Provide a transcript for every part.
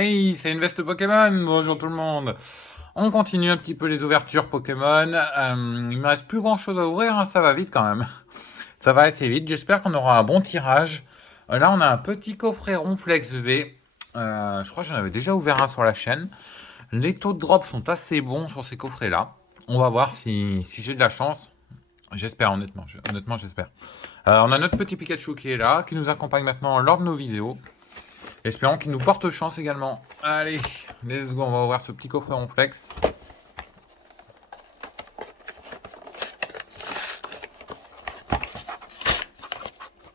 Hey, c'est une veste Pokémon. Bonjour tout le monde. On continue un petit peu les ouvertures Pokémon. Il me reste plus grand chose à ouvrir, hein, ça va vite quand même. Ça va assez vite. J'espère qu'on aura un bon tirage. Là, on a un petit coffret Ronflex V. Je crois que j'en avais déjà ouvert un sur la chaîne. Les taux de drop sont assez bons sur ces coffrets-là. On va voir si j'ai de la chance. J'espère, honnêtement. Honnêtement, j'espère. On a notre petit Pikachu qui est là, qui nous accompagne maintenant lors de nos vidéos. Espérons qu'il nous porte chance également. Allez, let's go, on va ouvrir ce petit coffret Ronflex.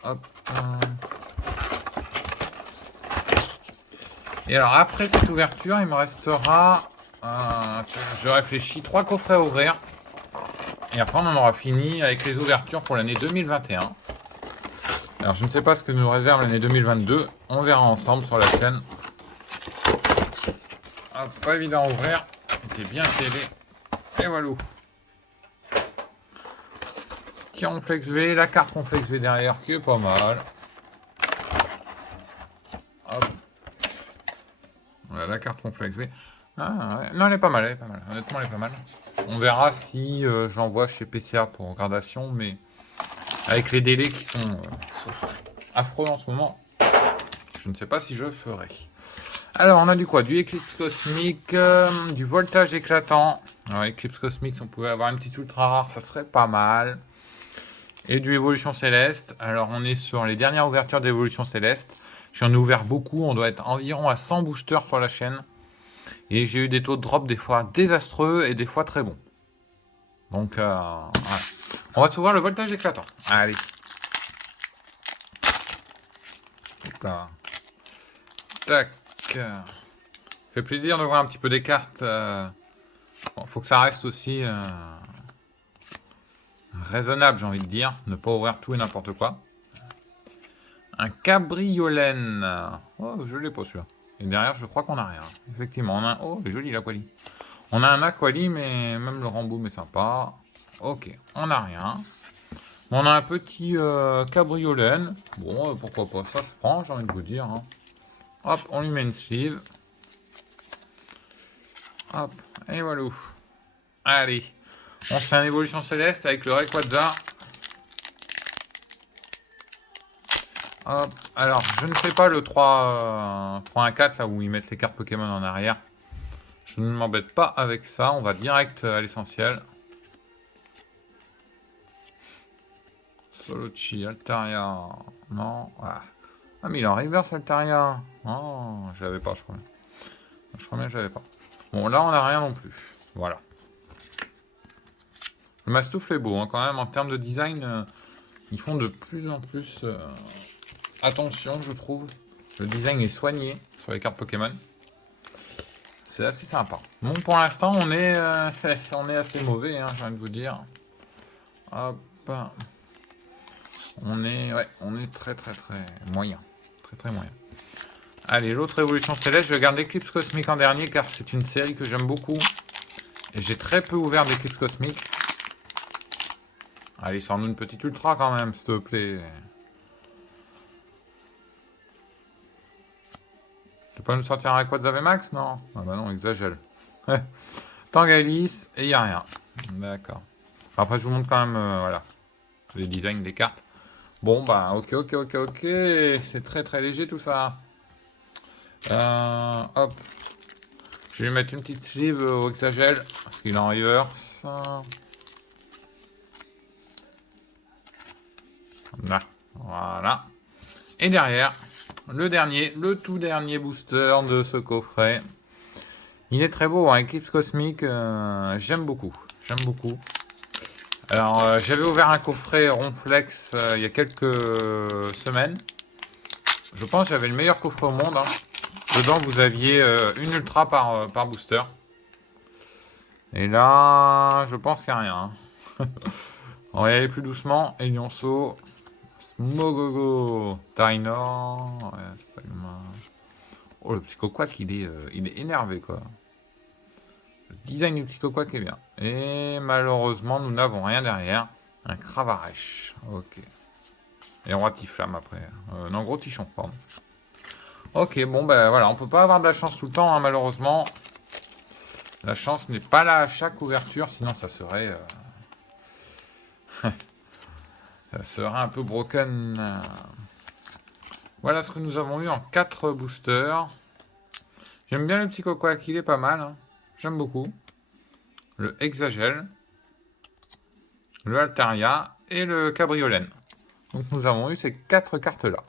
Hop. Et alors après cette ouverture, il me restera, je réfléchis, 3 coffrets à ouvrir. Et après on en aura fini avec les ouvertures pour l'année 2021. Alors je ne sais pas ce que nous réserve l'année 2022. On verra ensemble sur la chaîne. Hop, pas évident à ouvrir. C'était bien scellé. Et voilà. Petit Ronflex V, la carte Ronflex V derrière qui est pas mal. Hop. Voilà la carte Ronflex V. Ah, ouais. Non, elle est pas mal, elle est pas mal. Honnêtement, elle est pas mal. On verra si j'envoie chez PCA pour gradation, mais avec les délais qui sont affreux en ce moment, je ne sais pas si je ferai. Alors, on a du quoi? Du Éclipse Cosmique, du Voltage Éclatant. Alors, Éclipse Cosmique, si on pouvait avoir une petite ultra rare, ça serait pas mal. Et du Évolution Céleste. Alors, on est sur les dernières ouvertures d'Évolution Céleste. J'en ai ouvert beaucoup. On doit être environ à 100 boosters sur la chaîne. Et j'ai eu des taux de drop des fois désastreux et des fois très bons. Donc, voilà. On va s'ouvrir le Voltage Éclatant. Allez. Hop là. Tac. Fait plaisir de voir un petit peu des cartes. Bon, faut que ça reste aussi raisonnable, j'ai envie de dire. Ne pas ouvrir tout et n'importe quoi. Un cabriolène. Oh, je l'ai pas celui-là. Et derrière, je crois qu'on a rien. Effectivement, on a un... Oh, il est joli l'Aquali. On a un Aquali, mais même le Ramboum est sympa. Ok, on a rien. On a un petit cabriolène. Bon, pourquoi pas. Ça se prend, j'ai envie de vous dire. Hein. Hop, on lui met une sleeve. Hop, et voilà. Allez, on fait une évolution céleste avec le Rayquaza. Hop, alors je ne fais pas le 3.4 là où ils mettent les cartes Pokémon en arrière. Je ne m'embête pas avec ça, on va direct à l'essentiel. Solochi, Altaria, non, voilà. Ah mais il est en reverse Altaria. Oh, je l'avais pas je crois. Je crois bien que je l'avais pas. Bon là on n'a rien non plus, voilà. Le Mastoufle est beau hein, quand même en termes de design, ils font de plus en plus attention je trouve. Le design est soigné sur les cartes Pokémon. C'est assez sympa. Bon pour l'instant on est assez mauvais hein, j'ai envie de vous dire. Hop. On est très moyen. Très moyen. Allez, l'autre évolution céleste, je garde l'Éclipse Cosmique en dernier car c'est une série que j'aime beaucoup. Et j'ai très peu ouvert d'Éclipse Cosmique. Allez, sors-nous une petite ultra quand même, s'il te plaît. Tu peux pas nous sortir un Rayquaza VMAX, non? Ah bah non, exagère. Tangalis, et il n'y a rien. D'accord. Après, je vous montre quand même, voilà, les designs des cartes. Bon, bah, ok. C'est très léger tout ça. Hop. Je vais mettre une petite sleeve au Hexagel, parce qu'il est en reverse. Là, voilà. Et derrière, le tout dernier booster de ce coffret. Il est très beau, hein, Eclipse Cosmique, j'aime beaucoup. Alors, j'avais ouvert un coffret Ronflex il y a quelques semaines. Je pense que j'avais le meilleur coffret au monde. Hein. Dedans, vous aviez une ultra par booster. Et là, je pense qu'il n'y a rien. Hein. On va y aller plus doucement. Elionceau, Smogogo, Tainor. Ouais, c'est pas humain. Oh, le Psychoquack, il est énervé, quoi. Le design du Psychoquack est bien. Et malheureusement, nous n'avons rien derrière. Un Cravarèche. Ok. Et on Ratiflamme après. Non, Gros Tichon, pardon. Ok, bon, ben voilà, on peut pas avoir de la chance tout le temps, hein, malheureusement. La chance n'est pas là à chaque ouverture, sinon ça serait un peu broken. Voilà ce que nous avons eu en 4 boosters. J'aime bien le petit cocoac, il est pas mal. Hein. J'aime beaucoup. Le Hexagel, le Altaria et le Cabriolen. Donc nous avons eu ces 4 cartes-là.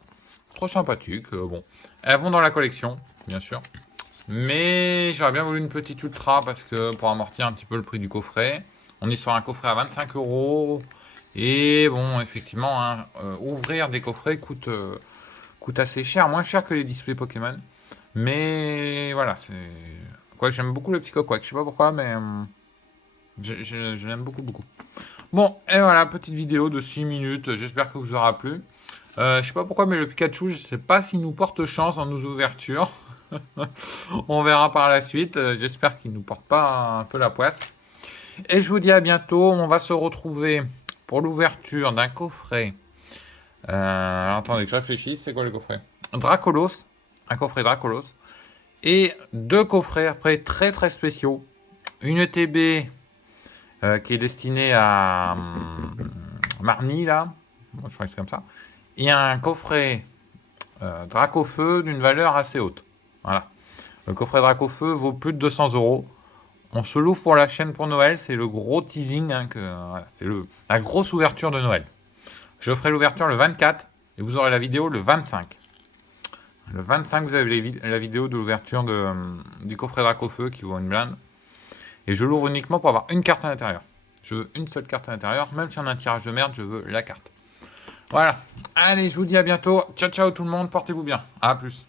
Trop sympathiques. Bon, elles vont dans la collection, bien sûr. Mais j'aurais bien voulu une petite ultra parce que pour amortir un petit peu le prix du coffret. On est sur un coffret à 25 €. Et bon, effectivement, hein, ouvrir des coffrets coûte assez cher, moins cher que les displays Pokémon. Mais voilà, c'est... Quoi, j'aime beaucoup le petit coquac, je sais pas pourquoi, mais je l'aime beaucoup, beaucoup. Bon, et voilà, petite vidéo de 6 minutes, j'espère que vous aura plu. Je sais pas pourquoi, mais le Pikachu, je sais pas s'il nous porte chance dans nos ouvertures. On verra par la suite, j'espère qu'il nous porte pas un peu la poisse. Et je vous dis à bientôt, on va se retrouver pour l'ouverture d'un coffret. Attendez que je réfléchisse, c'est quoi le coffret? Dracolos, un coffret Dracolos. Et 2 coffrets après très très spéciaux. Une ETB qui est destinée à Marnie là, je crois que c'est comme ça. Et un coffret Dracofeu d'une valeur assez haute. Voilà. Le coffret Dracofeu vaut plus de 200 €. On se l'ouvre pour la chaîne pour Noël, c'est le gros teasing, hein, voilà, c'est la grosse ouverture de Noël. Je ferai l'ouverture le 24 et vous aurez la vidéo le 25. Le 25, vous avez la vidéo de l'ouverture du coffret Dracofeu qui vaut une blinde. Et je l'ouvre uniquement pour avoir une carte à l'intérieur. Je veux une seule carte à l'intérieur. Même si on a un tirage de merde, je veux la carte. Voilà. Allez, je vous dis à bientôt. Ciao, ciao tout le monde. Portez-vous bien. À plus.